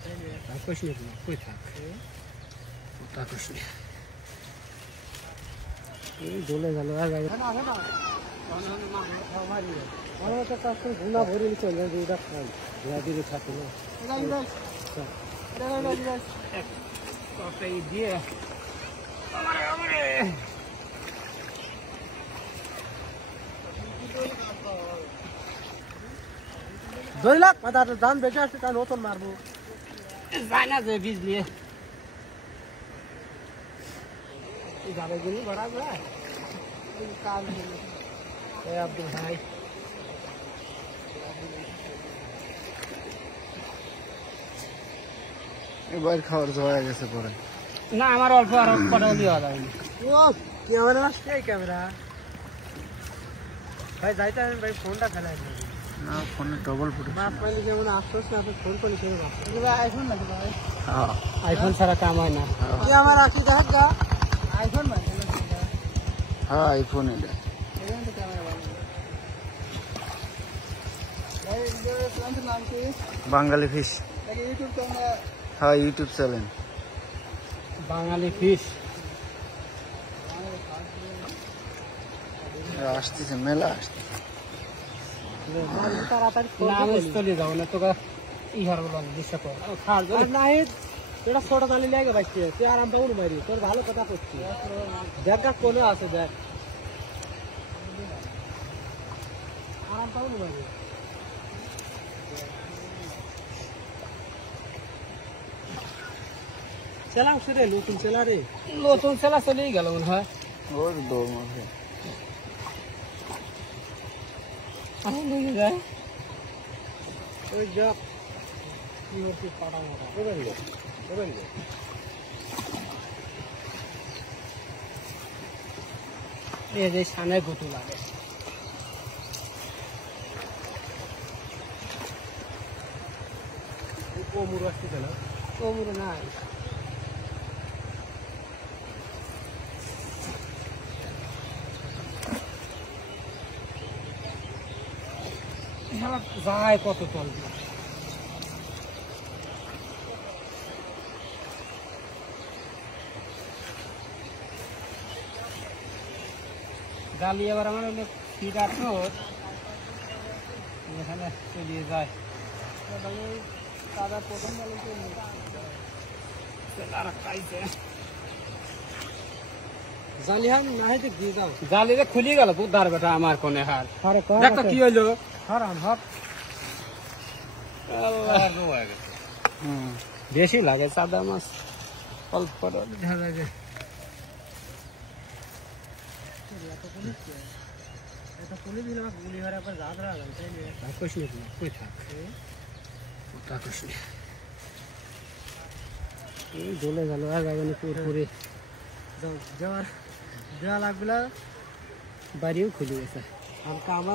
कुछ नहीं तुम्हें कोई था उतना कुछ नहीं झोले झालो आ गए हमारे तो काफी घुना भरी नहीं चल रही है गाड़ी के छाते में तो ये दिए हमारे 2 लाख पता तो दाम बेचा से का नोटन मारबो जाना से बीज लिए इधर गिनी बड़ा बड़ा काम है अब्दुल भाई एक बार खावर जोया जैसे पड़े ना हमारा अल्फा और पटौली वाला है वो कैमरा क्या कैमरा भाई जाता है भाई फोन टा खेला ना फोन डबल फुटे बाप पहले जेमन आफसोस ना तो फोन को नहीं बाप ये आईफोन लग रहा है हां आईफोन सारा काम है ना ये हमारा की का आईफोन में हां आईफोन है भाई जो कौन सा नाम के बंगाली फिश यूट्यूब चैनल हां यूट्यूब चैनल बंगाली फिश আসতেছে মেলা আসছে नाम स्थली जाऊ ना तो का इहार बोला दिसत खाल नाही तेरा सोडा झाले लागे बाकी ते आराम पाहून मारी तर झालं कथा पडती जगा कोण असं जा आराम पाहून मारी चला उसे लोटून चला रे लोटून चला चले गेल हा और दो मारे आने ले जाए तो जब ये की पाड़ा मारा बदल ये जे साने गुतु लागे ओ मुरु असते ना ओ मुरु ना যায় কত তল জালি এবার আমার হলো ফিট আছে এখানে চলিয়ে যায় সাদা প্রথম জালি হাম না হয় দিয়ে যাও জালিটা খুলে গেল বুধার বেটা আমার কোনে হার দেখ কি হইলো হারাম হক বেশি লাগে সাদা মাছ অল্প লাগে कुछ नहीं कोई था कुछ नहीं झोले झालो आ गए पूरे जा लागला बारियों खुली गए हम काम